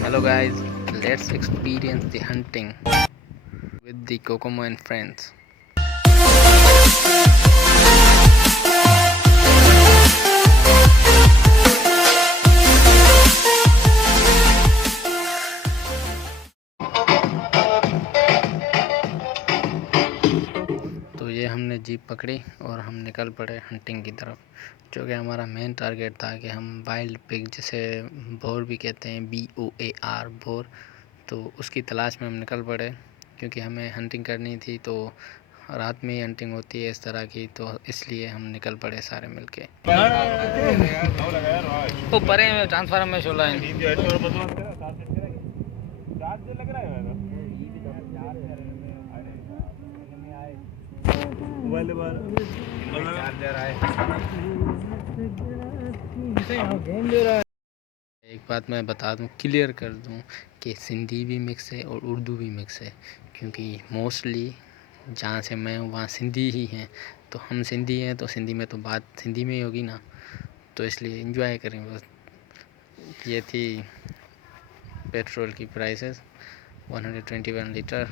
Hello guys, let's experience the hunting with the Kokomo and friends. तो ये हमने jeep पकड़ी और हम निकल पड़े हंटिंग की तरफ, जो कि हमारा मेन टारगेट था कि हम वाइल्ड पिग, जिसे भोर भी कहते हैं, BOAR भोर, तो उसकी तलाश में हम निकल पड़े, क्योंकि हमें हंटिंग करनी थी। तो रात में ही हंटिंग होती है इस तरह की, तो इसलिए हम निकल पड़े सारे मिलके। तो परे में ट्रांसफार्मर में शोला है। एक बात मैं बता दूं, क्लियर कर दूं कि सिंधी भी मिक्स है और उर्दू भी मिक्स है, क्योंकि मोस्टली जहाँ से मैं हूँ वहाँ सिंधी ही हैं। तो हम सिंधी हैं तो सिंधी में तो बात सिंधी में ही होगी ना, तो इसलिए एंजॉय करें बस। ये थी पेट्रोल की प्राइसेस, 121 लीटर।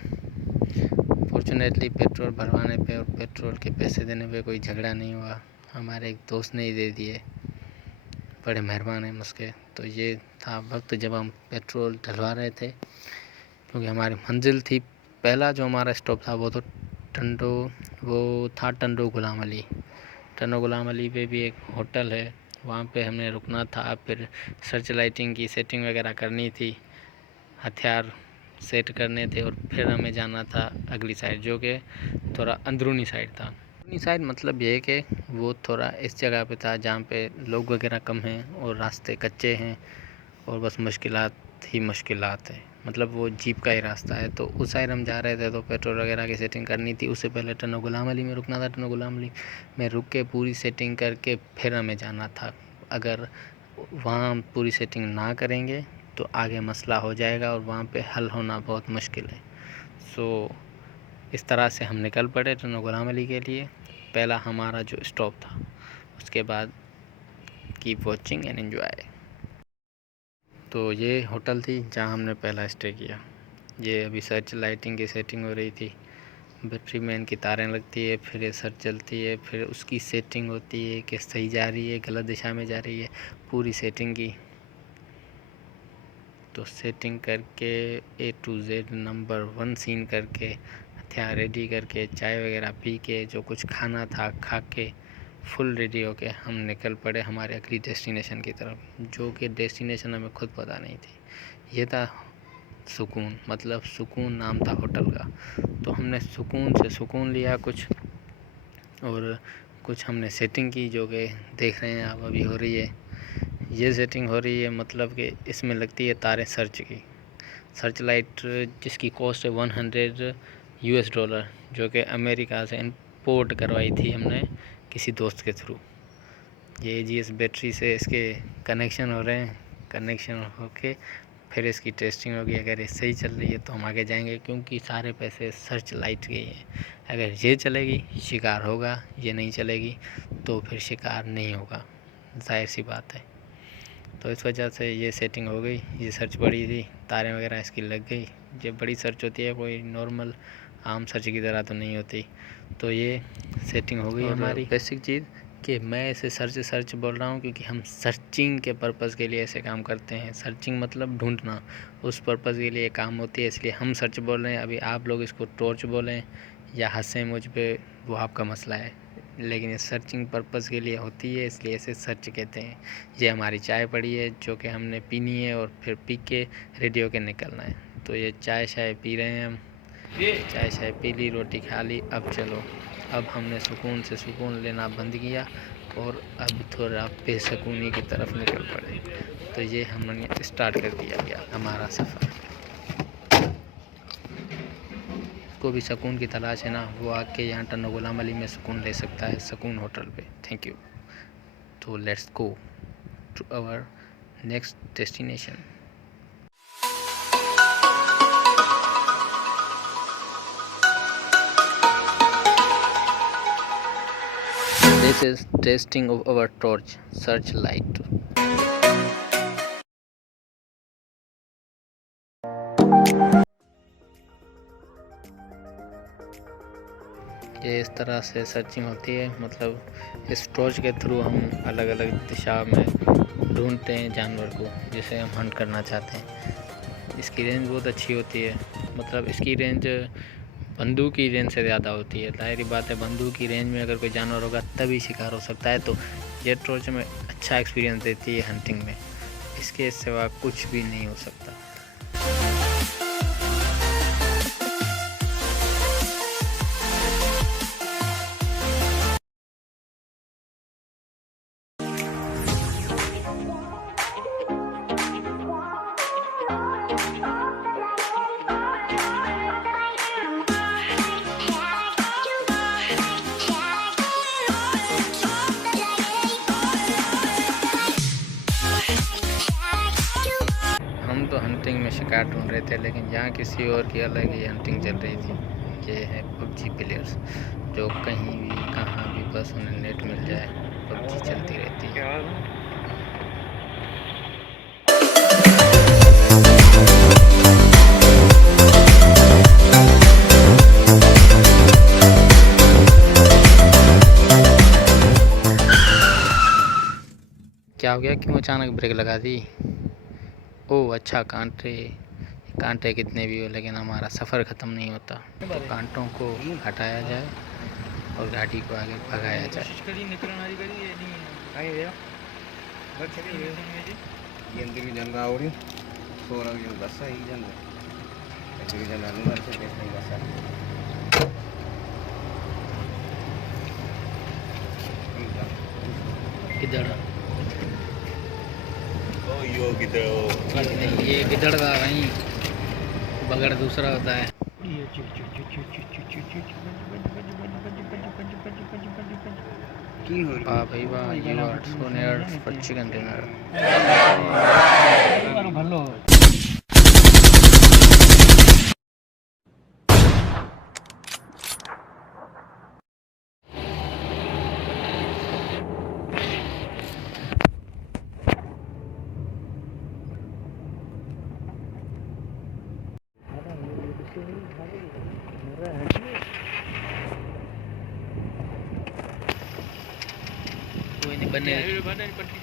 फॉर्चुनेटली पेट्रोल भरवाने पे और पेट्रोल के पैसे देने पे कोई झगड़ा नहीं हुआ, हमारे एक दोस्त ने ही दे दिए, बड़े मेहरबान हैं उसके। तो ये था वक्त जब हम पेट्रोल डलवा रहे थे, क्योंकि हमारी मंजिल थी, पहला जो हमारा स्टॉप था वो था टंडो गुलाम अली। टंडो गुलाम अली पे भी एक होटल है, वहाँ पे हमने रुकना था। फिर सर्च लाइटिंग की सेटिंग वगैरह करनी थी, हथियार सेट करने थे, और फिर हमें जाना था अगली साइड, जो कि थोड़ा अंदरूनी साइड था। अंदरूनी साइड मतलब ये है कि वो थोड़ा इस जगह पे था जहाँ पे लोग वगैरह कम हैं और रास्ते कच्चे हैं और बस मुश्किलात ही मुश्किलात है, मतलब वो जीप का ही रास्ता है। तो उस साइड हम जा रहे थे, तो पेट्रोल वगैरह की सेटिंग करनी थी। उससे पहले टन्नो गुलाम अली में रुकना था। टन्नो गुलाम अली में रुक के पूरी सेटिंग करके फिर हमें जाना था। अगर वहाँ हम पूरी सेटिंग ना करेंगे तो आगे मसला हो जाएगा और वहाँ पे हल होना बहुत मुश्किल है। सो इस तरह से हम निकल पड़े टन्नो गुलाम अली के लिए, पहला हमारा जो स्टॉप था। उसके बाद कीप वॉचिंग एंड एंजॉय। तो ये होटल थी जहाँ हमने पहला स्टे किया। ये अभी सर्च लाइटिंग की सेटिंग हो रही थी, बैटरी में इनकी तारें लगती है, फिर ये सर्च चलती है, फिर उसकी सेटिंग होती है कि सही जा रही है, गलत दिशा में जा रही है, पूरी सेटिंग की। तो सेटिंग करके A to Z number 1 scene करके, हथियार रेडी करके, चाय वगैरह पी के, जो कुछ खाना था खा के, फुल रेडी होके हम निकल पड़े हमारे अगली डेस्टिनेशन की तरफ, जो कि डेस्टिनेशन हमें खुद पता नहीं थी। ये था सुकून, मतलब सुकून नाम था होटल का। तो हमने सुकून से सुकून लिया कुछ, और कुछ हमने सेटिंग की, जो कि देख रहे हैं आप अभी हो रही है। ये सेटिंग हो रही है, मतलब कि इसमें लगती है तारें सर्च की, सर्च लाइट, जिसकी कॉस्ट है $100, जो कि अमेरिका से इंपोर्ट करवाई थी हमने किसी दोस्त के थ्रू। ये AGS बैटरी से इसके कनेक्शन हो रहे हैं, कनेक्शन होके फिर इसकी टेस्टिंग होगी। अगर ये सही चल रही है तो हम आगे जाएंगे, क्योंकि सारे पैसे सर्च लाइट के ही हैं। अगर ये चलेगी शिकार होगा, ये नहीं चलेगी तो फिर शिकार नहीं होगा, जाहिर सी बात है। तो इस वजह से ये सेटिंग हो गई। ये सर्च बड़ी थी, तारें वगैरह इसकी लग गई। ये बड़ी सर्च होती है, कोई नॉर्मल आम सर्च की तरह तो नहीं होती। तो ये सेटिंग हो गई हमारी। बेसिक चीज़ कि मैं इसे सर्च बोल रहा हूँ, क्योंकि हम सर्चिंग के पर्पज़ के लिए ऐसे काम करते हैं। सर्चिंग मतलब ढूंढना, उस पर्पज़ के लिए काम होती है, इसलिए हम सर्च बोल रहे हैं। अभी आप लोग इसको टॉर्च बोलें या हंसें मुझ पे, वो आपका मसला है, लेकिन ये सर्चिंग पर्पज़ के लिए होती है, इसलिए इसे सर्च कहते हैं। ये हमारी चाय पड़ी है, जो कि हमने पीनी है और फिर पी के रेडी होके निकलना है। तो ये चाय शाय पी रहे हैं हम, चाय शाय पी ली, रोटी खा ली, अब चलो अब हमने सुकून से सुकून लेना बंद किया और अब थोड़ा बेसुकूनी की तरफ निकल पड़े। तो ये हमने स्टार्ट कर दिया गया हमारा सफ़र। को भी सुकून की तलाश है ना, वो आके यहाँ टन्नो गुलाम अली में सुकून ले सकता है, सुकून होटल पे। Thank you. तो let's go to our next destination. This is testing of our torch searchlight. ये इस तरह से सर्चिंग होती है, मतलब इस टॉर्च के थ्रू हम अलग अलग दिशा में ढूंढते हैं जानवर को जिसे हम हंट करना चाहते हैं। इसकी रेंज बहुत अच्छी होती है, मतलब इसकी रेंज बंदूक की रेंज से ज़्यादा होती है। जाहिर बात है, बंदूक की रेंज में अगर कोई जानवर होगा तभी शिकार हो सकता है। तो ये टॉर्च में अच्छा एक्सपीरियंस देती है हंटिंग में, इसके सिवा कुछ भी नहीं हो सकता। तो हंटिंग में शिकार ढूंढ रहे थे, लेकिन यहाँ किसी और की अलग ही हंटिंग चल रही थी। ये है पबजी प्लेयर्स, जो कहीं भी कहाँ भी बस उन्हें नेट मिल जाए पबजी चलती रहती है। क्या हो गया, क्यों अचानक ब्रेक लगा दी? ओह अच्छा, कांटे कितने भी हो, लेकिन हमारा सफ़र ख़त्म नहीं होता। तो कांटों को हटाया जाए और गाड़ी को आगे भगाया जाए। किधर ये गिदड़ का वहीं बगड़ दूसरा होता है। वाह भाई वाह, you are so near for chicken dinner.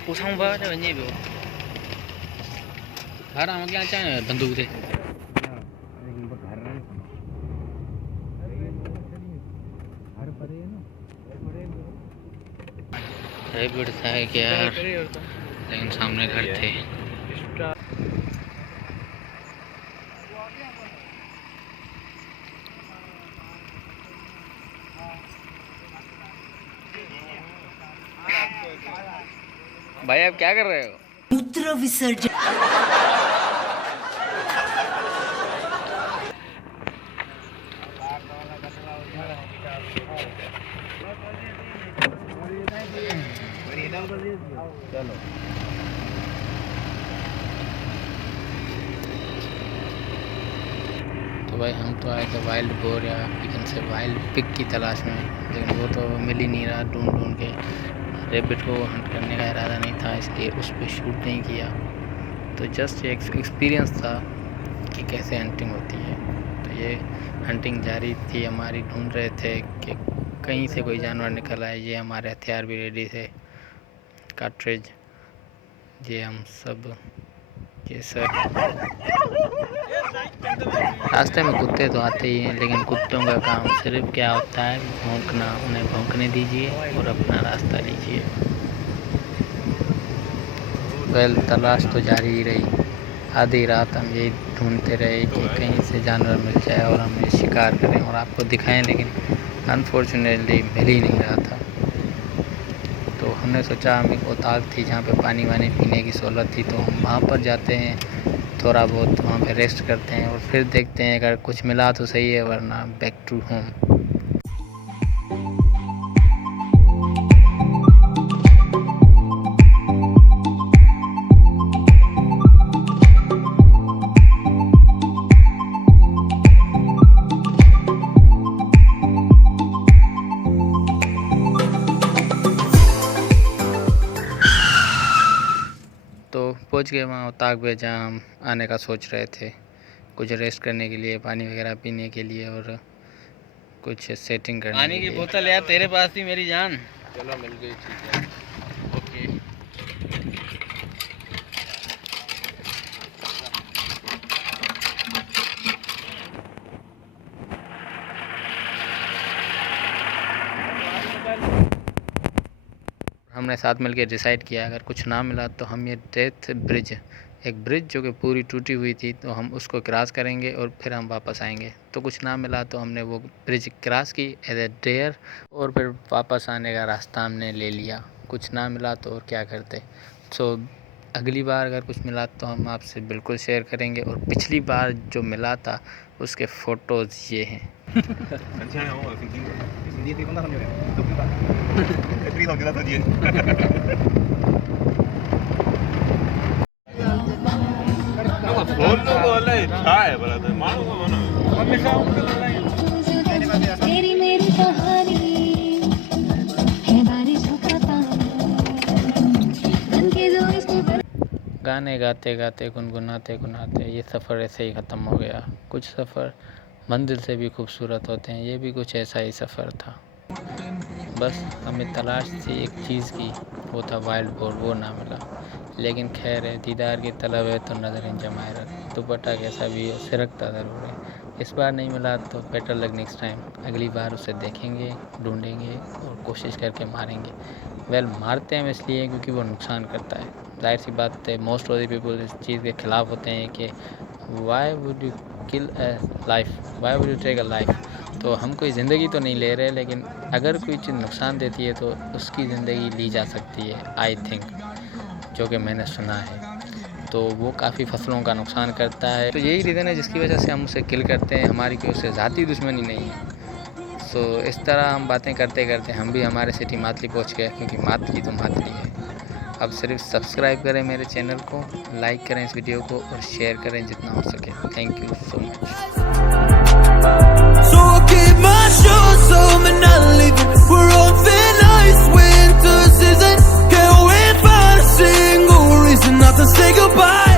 पूछाऊँ बात है वही भी हर हम क्या चाहे बंदूक थे। हाइब्रिड था क्या यार, लेकिन सामने घर थे। भाई आप क्या कर रहे हो? मूत्र विसर्जन। चलो तो भाई हम तो आए थे वाइल्ड बोर या चिकन से वाइल्ड पिग की तलाश में, लेकिन वो तो मिल ही नहीं रहा। ढूंढ ढूंढ के रैबिट को हंट करने का इरादा नहीं था, इसलिए उस पर शूट नहीं किया। तो जस्ट एक एक्सपीरियंस था कि कैसे हंटिंग होती है। तो ये हंटिंग जारी थी हमारी, ढूंढ रहे थे कि कहीं से कोई जानवर निकल आए। ये हमारे हथियार भी रेडी थे, कार्ट्रिज, ये हम सब। ये सर रास्ते में कुत्ते तो आते ही हैं, लेकिन कुत्तों का काम सिर्फ क्या होता है, भौंकना। उन्हें भौंकने दीजिए और अपना रास्ता लीजिए। वेल, तलाश तो जारी ही रही। आधी रात हम यही ढूंढते रहे कि कहीं से जानवर मिल जाए और हम ये शिकार करें और आपको दिखाएं, लेकिन अनफॉर्चुनेटली मिल ही नहीं रहा था। तो हमने सोचा हम एक ओताक थी जहाँ पे पानी वानी पीने की सहूलत थी, तो हम वहाँ पर जाते हैं, थोड़ा बहुत वहाँ पे रेस्ट करते हैं और फिर देखते हैं अगर कुछ मिला तो सही है, वरना बैक टू होम। तो पहुंच गए वहाँ ओताक पे जहाँ हम आने का सोच रहे थे, कुछ रेस्ट करने के लिए, पानी वगैरह पीने के लिए और कुछ सेटिंग करने पानी के की लिए। बोतल यार तेरे पास थी मेरी जान। चलो मिल गई, ठीक है, ओके। हमने साथ मिलकर डिसाइड किया अगर कुछ ना मिला तो हम ये डेथ ब्रिज, एक ब्रिज जो कि पूरी टूटी हुई थी, तो हम उसको क्रॉस करेंगे और फिर हम वापस आएंगे। तो कुछ ना मिला तो हमने वो ब्रिज क्रॉस की एज ए डेयर और फिर वापस आने का रास्ता हमने ले लिया। कुछ ना मिला तो और क्या करते। सो अगली बार अगर कुछ मिला तो हम आपसे बिल्कुल शेयर करेंगे। और पिछली बार जो मिला था उसके फ़ोटोज़ ये हैं। तेरी मेरी कहानी है बारिश का पानी, मन के जो इसको गाने गाते गाते गुनगुनाते गुनाते ये सफ़र ऐसे ही ख़त्म हो गया। कुछ सफ़र मंजिल से भी खूबसूरत होते हैं, ये भी कुछ ऐसा ही सफ़र था। बस हमें तलाश थी एक चीज़ की, वो था वाइल्ड बोर, वो ना मिला। लेकिन खैर है, दीदार की तलब है तो नज़रें जमाए रख। दुपट्टा कैसा भी हो, सिरकता ज़रूर है। इस बार नहीं मिला तो बेटर लक नेक्स्ट टाइम। अगली बार उसे देखेंगे, ढूंढेंगे और कोशिश करके मारेंगे। मारते हैं हम इसलिए क्योंकि वो नुकसान करता है। जाहिर सी बात है, मोस्ट ऑफ द पीपल इस चीज़ के ख़िलाफ़ होते हैं कि why would you kill a life, why would you take a life. तो हम कोई ज़िंदगी तो नहीं ले रहे, लेकिन अगर कोई चीज़ नुकसान देती है तो उसकी ज़िंदगी ली जा सकती है, आई थिंक, जो कि मैंने सुना है। तो वो काफ़ी फसलों का नुकसान करता है। तो यही रीज़न है जिसकी वजह से हम उसे किल करते हैं। हमारी कोई उससे ज़ाती दुश्मनी नहीं है। सो इस तरह हम बातें करते करते हम भी हमारे सिटी मातली पहुंच गए, क्योंकि मातली तो मातली है। अब सिर्फ सब्सक्राइब करें मेरे चैनल को, लाइक करें इस वीडियो को और शेयर करें जितना हो सके। Thank you so much. So I keep my shoes on and not leaving. We're on thin ice, winter season. Can't wait for a single reason not to say goodbye.